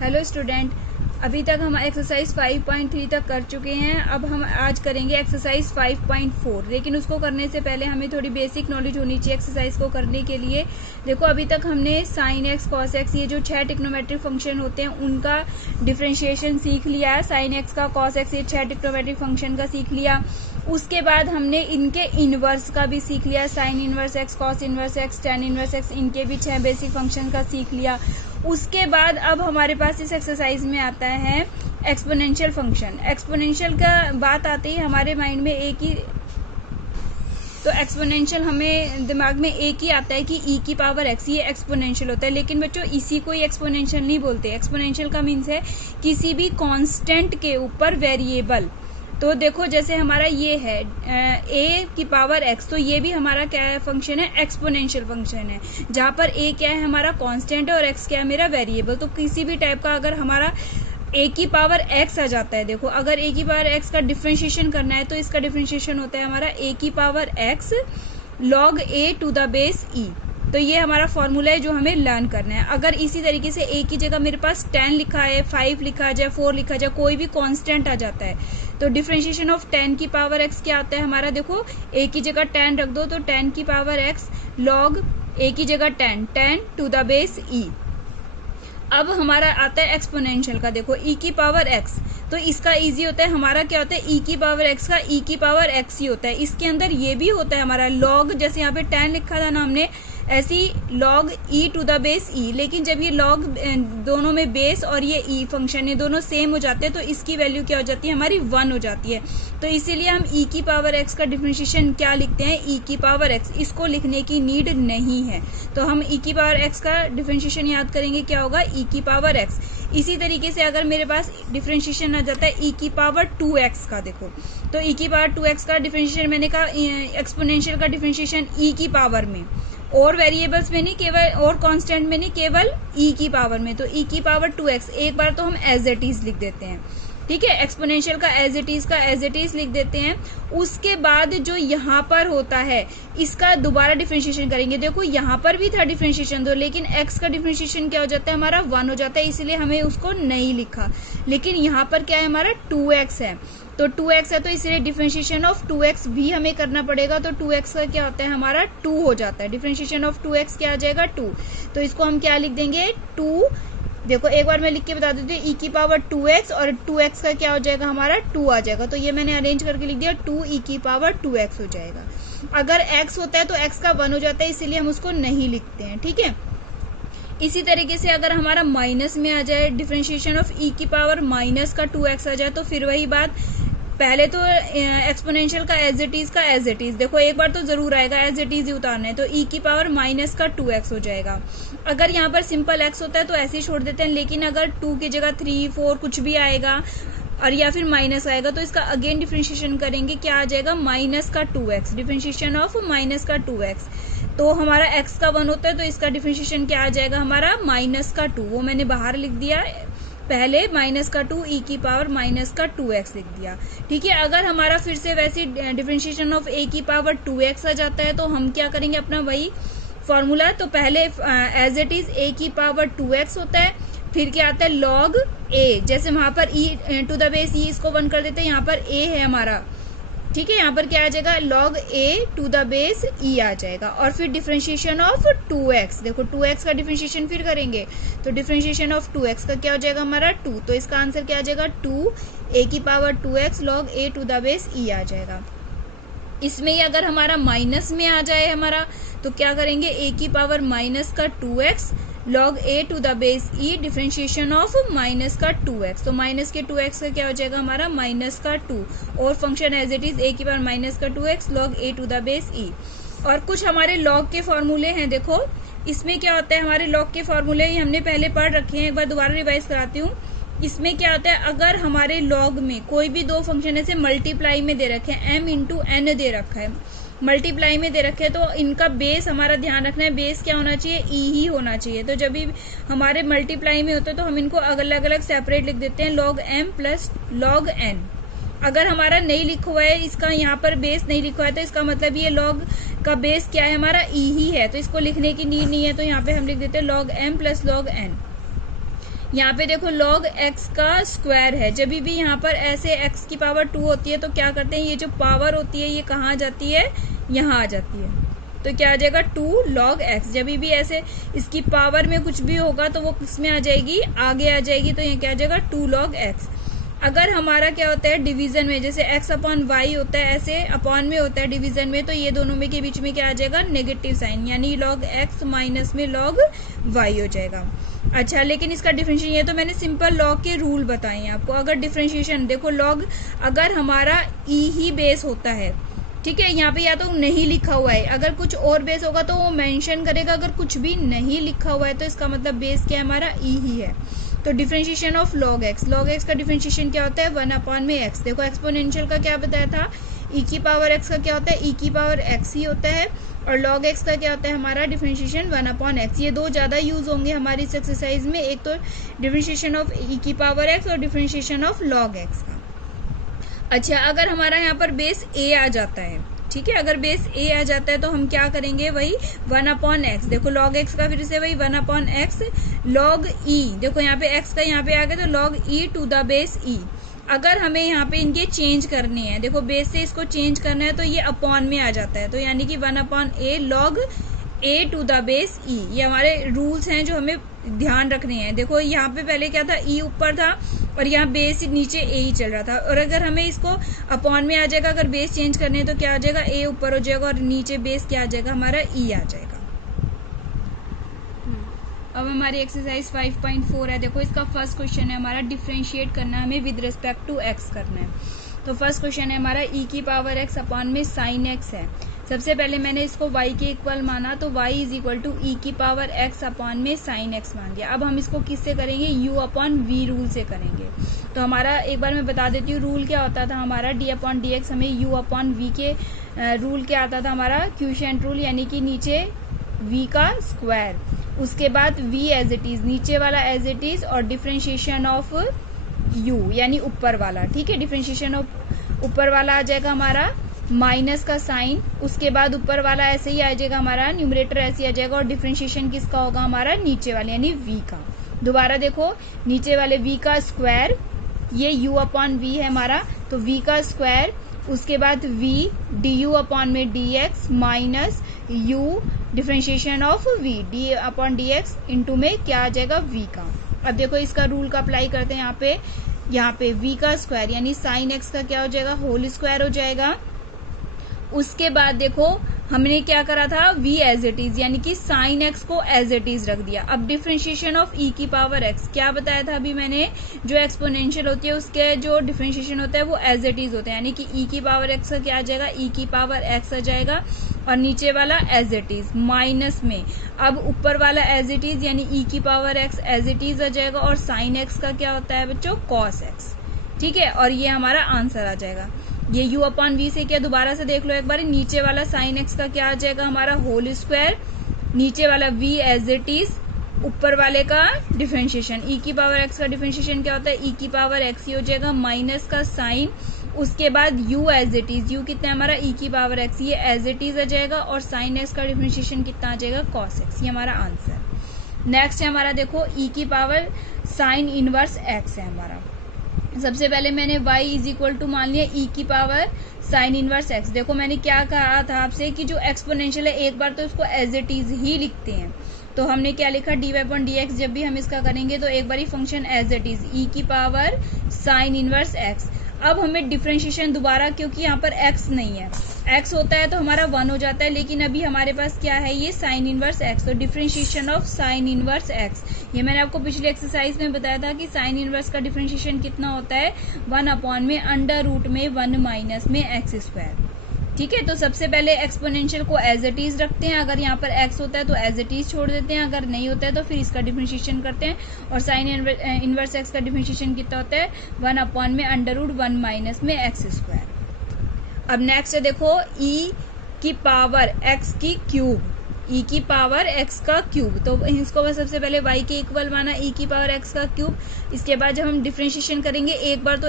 Hello student, अभी तक हम एक्सरसाइज 5.3 तक कर चुके हैं। अब हम आज करेंगे एक्सरसाइज 5.4। लेकिन उसको करने से पहले हमें थोड़ी बेसिक नॉलेज होनी चाहिए एक्सरसाइज को करने के लिए। देखो, अभी तक हमने साइन एक्स, कॉस एक्स, ये जो 6 ट्रिग्नोमेट्रिक फंक्शन होते हैं उनका डिफरेंशिएशन सीख लिया है। साइन एक्स का, कॉस एक्स, ये 6 ट्रिग्नोमेट्रिक फंक्शन का सीख लिया। उसके बाद हमने इनके इनवर्स का भी सीख लिया। Sine inverse x, cos inverse x, tan inverse x, इनके भी 6 बेसिक फंक्शन का सीख लिया। उसके बाद अब हमारे पास इस एक्सरसाइज में आता है एक्सपोनेंशियल फंक्शन। एक्सपोनेंशियल का बात आते ही हमारे माइंड में एक ही, तो एक्सपोनेंशियल हमें दिमाग में एक ही आता है कि ई की पावर एक्स, ये एक्सपोनेंशियल होता है। लेकिन बच्चों, इसी को ही एक्सपोनेंशियल नहीं बोलते। एक्सपोनेंशियल का मीन्स है किसी भी कांस्टेंट के ऊपर वेरिएबल। तो देखो, जैसे हमारा ये है ए की पावर एक्स, तो ये भी हमारा क्या है, फंक्शन है, एक्सपोनेंशियल फंक्शन है, जहां पर ए क्या है, हमारा कांस्टेंट है, और एक्स क्या है, मेरा वेरिएबल। तो किसी भी टाइप का अगर हमारा ए की पावर एक्स आ जाता है, देखो अगर ए की पावर एक्स का डिफरेंशिएशन करना है तो इसका डिफरेंशिएशन होता है हमारा ए की power x log a to the base e. तो ये हमारा फॉर्मूला है जो हमें लर्न करना है। अगर इसी तरीके से ए की जगह मेरे पास 10 लिखा है, 5 लिखा जाए, 4 लिखा जाए, कोई भी कांस्टेंट आ जाता है, तो डिफरेंशिएशन ऑफ 10 की पावर एक्स क्या आता है हमारा, देखो ए की जगह 10 रख दो तो 10 की पावर एक्स लॉग ए की जगह 10 टू द बेस ई। अब हमारा आता है एक्सपोनेंशियल का। देखो ई की पावर एक्स, तो इसका इजी होता है, हमारा क्या होता है, ई की पावर एक्स का ई की पावर एक्स ही होता है। इसके अंदर ये भी होता है हमारा लॉग, जैसे यहाँ पे 10 लिखा था ना हमने, ऐसी log e to the base e. लेकिन जब ये लॉग दोनों में बेस और ये ई फंक्शन ये दोनों सेम हो जाते हैं तो इसकी वैल्यू क्या हो जाती है, हमारी 1 हो जाती है। तो इसीलिए हम ई की पावर एक्स का डिफरेंशिएशन क्या लिखते हैं, ई की पावर एक्स। इसको लिखने की नीड नहीं है, तो हम ई की पावर एक्स का डिफरेंशिएशन याद करेंगे, क्या होगा, ई की पावर एक्स। इसी तरीके से अगर मेरे पास डिफरेंशिएशन आ जाता है ई की पावर 2x का, देखो तो ई की पावर 2x का डिफरेंशिएशन, मैंने कहा एक्सपोनेंशियल का डिफरेंशिएशन ई की पावर में, और वेरिएबल्स में नहीं, केवल और कांस्टेंट में नहीं, केवल ई की पावर में। तो ई की पावर 2x एक बार तो हम एज इट इज लिख देते हैं, ठीक है। एक्सपोनेंशियल का एज इट इज लिख देते हैं। उसके बाद जो यहाँ पर होता है इसका दोबारा डिफरेंशिएशन करेंगे। देखो यहाँ पर भी था डिफरेंशिएशन दो, लेकिन x का डिफरेंशिएशन क्या हो जाता है, हमारा 1 हो जाता है, इसलिए हमें उसको नहीं लिखा। लेकिन यहाँ पर क्या है, हमारा 2x है, तो 2x है, तो इसलिए डिफरेंशिएशन ऑफ 2x भी हमें करना पड़ेगा। तो 2x का क्या होता है, हमारा 2 हो जाता है। डिफरेंशिएशन ऑफ 2x क्या आ जाएगा, 2। तो इसको हम क्या लिख देंगे, 2। देखो एक बार मैं लिख के बता देती हूँ, ई की पावर 2x और 2x का क्या हो जाएगा, हमारा 2 आ जाएगा। तो ये मैंने अरेंज करके लिख दिया, 2 ई की पावर 2x हो जाएगा। अगर x होता है तो x का 1 हो जाता है, इसीलिए हम उसको नहीं लिखते हैं, ठीक है। इसी तरीके से अगर हमारा माइनस में आ जाए, डिफरेंशिएशन ऑफ ई की पावर माइनस का 2x आ जाए, तो फिर वही बात, पहले तो एक्सपोनेंशियल का एज इट इज, देखो एक बार तो जरूर आएगा, एज इट इज ही उतारना है। तो ई की पावर माइनस का 2x हो जाएगा। अगर यहाँ पर सिंपल x होता है तो ऐसे ही छोड़ देते हैं, लेकिन अगर 2 की जगह 3, 4 कुछ भी आएगा और या फिर माइनस आएगा तो इसका अगेन डिफरेंशिएशन करेंगे, क्या आ जाएगा, माइनस का 2x, डिफरेंशिएशन ऑफ माइनस का 2x। तो हमारा x का 1 होता है तो इसका डिफरेंशिएशन क्या आ जाएगा, हमारा माइनस का 2, वो मैंने बाहर लिख दिया पहले, माइनस का 2 ई की पावर माइनस का 2x लिख दिया, ठीक है। अगर हमारा फिर से वैसे डिफरेंशिएशन ऑफ ए की पावर 2x आ जाता है तो हम क्या करेंगे, अपना वही फॉर्मूला। तो पहले एज इट इज ए की पावर 2x होता है, फिर क्या आता है, लॉग ए, जैसे वहां पर ई टू द बेस ई, इसको 1 कर देते हैं, यहाँ पर ए है हमारा, ठीक है। यहाँ पर क्या आ जाएगा, log a to the base e आ जाएगा। और फिर डिफरेंशिएशन ऑफ 2x, देखो 2x का डिफरेंशिएशन फिर करेंगे, तो डिफरेंशिएशन ऑफ 2x का क्या हो जाएगा, हमारा 2। तो इसका आंसर क्या आ जाएगा, 2 a की power 2x log a to the base e आ जाएगा। इसमें ही अगर हमारा माइनस में आ जाए हमारा, तो क्या करेंगे, a की पावर माइनस का 2x log a to the base e, differentiation of minus का 2x। तो माइनस के 2x का क्या हो जाएगा, हमारा माइनस का 2, और function as it is a की पावर माइनस का 2x log a to the base e। और कुछ हमारे log के फॉर्मूले हैं, देखो इसमें क्या होता है, हमारे log के फॉर्मूले हमने पहले पढ़ रखे हैं, एक बार दोबारा रिवाइज कराती हूँ। इसमें क्या होता है, अगर हमारे लॉग में कोई भी दो फंक्शन ऐसे मल्टीप्लाई में दे रखे हैं, m इंटू n दे रखा है, मल्टीप्लाई में दे रखे हैं, तो इनका बेस हमारा ध्यान रखना है, बेस क्या होना चाहिए, ई ही होना चाहिए। तो जब भी हमारे मल्टीप्लाई में होते हैं तो हम इनको अलग अलग सेपरेट लिख देते हैं, log m plus log n। अगर हमारा नहीं लिखा हुआ है, इसका यहाँ पर बेस नहीं लिखा हुआ है, तो इसका मतलब ये log का बेस क्या है, हमारा ई ही है, तो इसको लिखने की नीड नहीं है, तो यहाँ पे हम लिख देते हैं log m plus log n। यहाँ पे देखो log x का स्क्वायर है, जब भी यहाँ पर ऐसे x की पावर 2 होती है तो क्या करते हैं, ये जो पावर होती है ये कहाँ आ जाती है, यहाँ आ जाती है। तो क्या आ जाएगा 2 log x। जब भी ऐसे इसकी पावर में कुछ भी होगा तो वो किसमें आ जाएगी, आगे आ जाएगी। तो ये क्या आ जाएगा 2 log x। अगर हमारा क्या होता है डिवीजन में, जैसे x अपॉन y होता है, ऐसे अपॉन में होता है डिवीजन में, तो ये दोनों में के बीच में क्या आ जाएगा, नेगेटिव साइन, यानी log x माइनस में log y हो जाएगा। अच्छा, लेकिन इसका डिफरेंशिएशन, ये तो मैंने सिंपल लॉग के रूल बताए हैं आपको। अगर डिफरेंशिएशन देखो, लॉग अगर हमारा ई ही बेस होता है, ठीक है, यहाँ पे या तो नहीं लिखा हुआ है, अगर कुछ और बेस होगा तो वो मेंशन करेगा, अगर कुछ भी नहीं लिखा हुआ है तो इसका मतलब बेस क्या है, हमारा ई ही है। तो डिफरेंशिएशन ऑफ log x का डिफरेंशिएशन क्या होता है, 1 अपॉन में x। देखो एक्सपोनेंशियल का क्या बताया था, e की पावर x का क्या होता है, e की पावर x ही होता है, और log x का क्या होता है हमारा डिफरेंशिएशन 1 अपॉन x। ये दो ज्यादा यूज होंगे हमारी इस एक्सरसाइज में, एक तो डिफरेंशिएशन ऑफ e की पावर x और डिफरेंशिएशन ऑफ log x का। अच्छा, अगर हमारा यहाँ पर बेस a आ जाता है, ठीक है, अगर बेस a आ जाता है तो हम क्या करेंगे, वही 1 अपॉन x। देखो log x का फिर से वही 1 अपॉन x log e, देखो यहाँ पे x का यहाँ पे आ गया तो log e to the base e। अगर हमें यहाँ पे इनके चेंज करने हैं, देखो बेस से इसको चेंज करना है तो ये अपॉन में आ जाता है, तो यानी कि 1 upon a log a to the base e। ये हमारे रूल्स हैं जो हमें ध्यान रखने हैं। देखो यहाँ पे पहले क्या था, e ऊपर था और यहाँ बेस नीचे a ही चल रहा था, और अगर हमें इसको अपॉन में आ जाएगा, अगर बेस चेंज करने हैं तो क्या आ जाएगा, a ऊपर हो जाएगा और नीचे बेस क्या आ जाएगा, हमारा e आ जाएगा। अब हमारी एक्सरसाइज 5.4 है। देखो इसका फर्स्ट क्वेश्चन है हमारा, डिफरेंशिएट करना है हमें विद रिस्पेक्ट टू x करना है। तो फर्स्ट क्वेश्चन है हमारा e की पावर x अपॉन में साइन x है। सबसे पहले मैंने इसको y के इक्वल माना, तो y is equal to e की पावर x अपॉन में साइन x मान दिया। अब हम इसको किससे करेंगे, u अपॉन v रूल से करेंगे। तो हमारा एक बार मैं बता देती हूँ रूल क्या होता था हमारा, d अपॉन डी एक्स, हमें u अपॉन v के रूल क्या आता था हमारा, क्वोशिएंट रूल, यानी कि नीचे v का स्क्वायर, उसके बाद v एज इट इज, नीचे वाला एज इट इज, और डिफरेंशिएशन ऑफ u यानी ऊपर वाला, ठीक है, डिफरेंशिएशन ऑफ ऊपर वाला आ जाएगा हमारा माइनस का साइन, उसके बाद ऊपर वाला ऐसे ही आ जाएगा हमारा, न्यूमरेटर ऐसे ही आ जाएगा, और डिफरेंशिएशन किसका होगा हमारा, नीचे वाले यानी v का। दोबारा देखो, नीचे वाले v का स्क्वायर, ये u अपॉन v है हमारा, तो v का स्क्वायर, उसके बाद v du अपॉन में dx minus u differentiation of v d upon dx into में क्या आ जाएगा, v का। अब देखो इसका रूल का अप्लाई करते हैं यहाँ पे v का स्क्वायर यानी साइन x का क्या हो जाएगा, होल स्क्वायर हो जाएगा। उसके बाद देखो हमने क्या करा था, v एज इट इज, यानी कि साइन x को एज इट इज रख दिया। अब डिफरेंशिएशन ऑफ e की पावर x क्या बताया था अभी मैंने, जो एक्सपोनेंशियल होती है उसके जो डिफरेंशिएशन होता है वो एज इट इज होता है, यानी कि e की पावर x का क्या आ जाएगा, e की पावर x आ जाएगा, और नीचे वाला एज इट इज माइनस में, अब ऊपर वाला एज इट इज यानी e की power x as it is आ जाएगा, और साइन x का क्या होता है बच्चों, कॉस x, ठीक है, और ये हमारा आंसर आ जाएगा। ये u अपॉन v से क्या, दोबारा से देख लो एक बार, नीचे वाला साइन x का क्या आ जाएगा हमारा, होल स्क्वायर, नीचे वाला v एज इट इज, ऊपर वाले का डिफरेंशिएशन, e की पावर x का डिफरेंशिएशन क्या होता है, e की पावर x ही हो जाएगा, माइनस का साइन, उसके बाद u as it is, u कितना है हमारा, e की पावर x, ये एज इट इज आ जाएगा, और साइन x का डिफरेंशिएशन कितना आ जाएगा, कॉस x, ये हमारा आंसर। नेक्स्ट है हमारा देखो e की पावर साइन इनवर्स x है हमारा। सबसे पहले मैंने y इज इक्वल टू मान लिया e की पावर साइन इनवर्स x। देखो मैंने क्या कहा था आपसे कि जो एक्सपोनेंशियल है एक बार तो उसको एज इट इज ही लिखते हैं, तो हमने क्या लिखा, dy अपॉन dx। जब भी हम इसका करेंगे तो एक बार ही function as it is, e की पावर साइन इनवर्स x। अब हमें डिफरेंशिएशन दोबारा, क्योंकि यहाँ पर x नहीं है, x होता है तो हमारा 1 हो जाता है, लेकिन अभी हमारे पास क्या है, ये साइन इनवर्स x, तो differentiation of sine inverse x। ये मैंने आपको पिछले एक्सरसाइज में बताया था कि साइन इनवर्स का डिफरेंशिएशन कितना होता है, 1 अपॉन में अंडर रूट में 1 माइनस में x स्क्वायर, ठीक है। तो सबसे पहले एक्सपोनेंशियल को एज इट इज रखते हैं, अगर यहाँ पर x होता है तो एज इट इज छोड़ देते हैं, अगर नहीं होता है तो फिर इसका डिफरेंशिएशन करते हैं, और साइन इनवर्स x का डिफरेंशिएशन कितना होता है, 1 अपॉन में अंडर रूट 1 माइनस में x स्क्वायर। अब नेक्स्ट है देखो e की पावर x की क्यूब, ई की पावर एक्स का क्यूब। तो इसको मैं सबसे पहले y के इक्वल माना ई की पावर एक्स का क्यूब। इसके बाद जब हम डिफरेंशिएशन करेंगे एक बार तो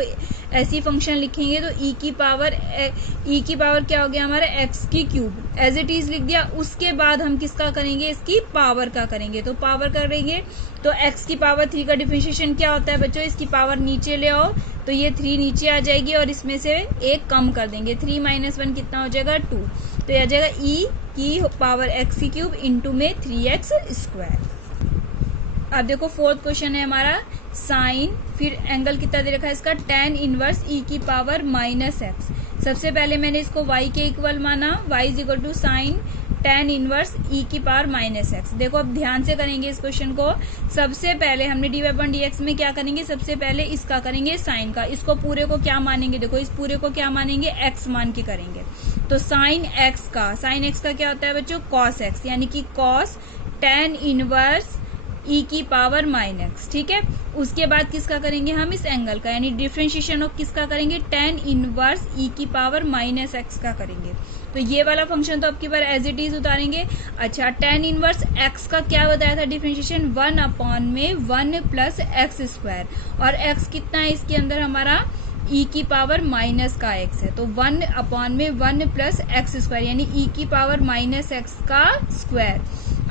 ऐसी फंक्शन लिखेंगे तो ई की पावर क्या हो गया हमारा एक्स की क्यूब एज इट इज लिख दिया। उसके बाद हम किसका करेंगे, इसकी पावर का करेंगे। तो पावर करेंगे तो एक्स की पावर 3 का डिफरेंशिएशन क्या होता है बच्चों, इसकी पावर नीचे ले आओ तो ये 3 नीचे आ जाएगी और इसमें से एक कम कर देंगे। 3 - 1 कितना हो जाएगा 2। तो यह आ जाएगा ई की पावर एक्स की क्यूब इंटू में 3x²। अब देखो फोर्थ क्वेश्चन है हमारा साइन, फिर एंगल कितना दे रखा है इसका tan इनवर्स ई की पावर -x। सबसे पहले मैंने इसको y के इक्वल माना, y = sine tan inverse e की पावर -x। देखो अब ध्यान से करेंगे इस क्वेश्चन को। सबसे पहले हमने dy/dx में क्या करेंगे, सबसे पहले इसका करेंगे साइन का। इसको पूरे को क्या मानेंगे, देखो इस पूरे को क्या मानेंगे, x मान के करेंगे। तो साइन x का क्या होता है बच्चों, cos x, यानी कि cos tan इनवर्स ई की पावर -x। ठीक है, उसके बाद किसका करेंगे हम, इस एंगल का, यानी डिफरेंशिएशन ऑफ किसका करेंगे, tan इनवर्स ई की पावर -x का करेंगे। तो ये वाला फंक्शन तो आपकी बार एज इट इज उतारेंगे। अच्छा, tan इनवर्स x का क्या बताया था डिफरेंशिएशन, 1/(1 + x²) और x कितना है इसके अंदर हमारा e की पावर -x है। तो 1/(1 + x²) यानी e की पावर -x का स्क्वायर।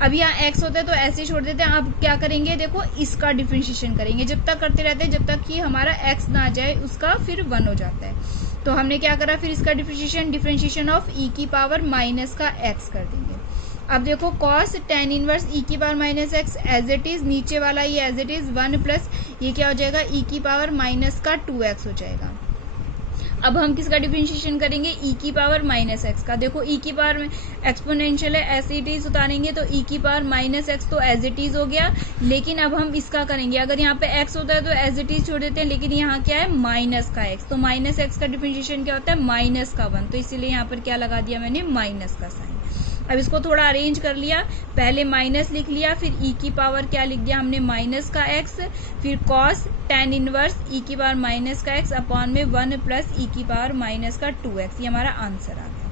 अब यहाँ x होता है तो ऐसे छोड़ देते हैं। अब क्या करेंगे, देखो इसका डिफरेंशिएशन करेंगे। जब तक करते रहते हैं जब तक कि हमारा x ना आ जाए उसका, फिर 1 हो जाता है। तो हमने क्या करा, फिर इसका डिफरेंशिएशन ऑफ e की पावर -x कर देंगे। अब देखो cos tan इनवर्स e की power -x as it is, नीचे वाला ये एज इट इज 1 प्लस ये क्या हो जाएगा, e की पावर -2x हो जाएगा। अब हम किसका डिफरेंशिएशन करेंगे, e की पावर -x का। देखो e की पावर एक्सपोनेंशियल है, एज इट इज उतारेंगे तो e की पावर -x तो एज इट इज हो गया। लेकिन अब हम इसका करेंगे, अगर यहाँ पे x होता है तो एज इट इज छोड़ देते हैं, लेकिन यहाँ क्या है माइनस का x। तो -x का डिफरेंशिएशन क्या होता है, -1। तो इसीलिए यहाँ पर क्या लगा दिया मैंने, माइनस का साइन। अब इसको थोड़ा अरेंज कर लिया, पहले माइनस लिख लिया, फिर e की पावर क्या लिख दिया हमने, -x, फिर cos tan इनवर्स e की पावर -x अपॉन में 1 + e की पावर -2x। ये हमारा आंसर आ गया।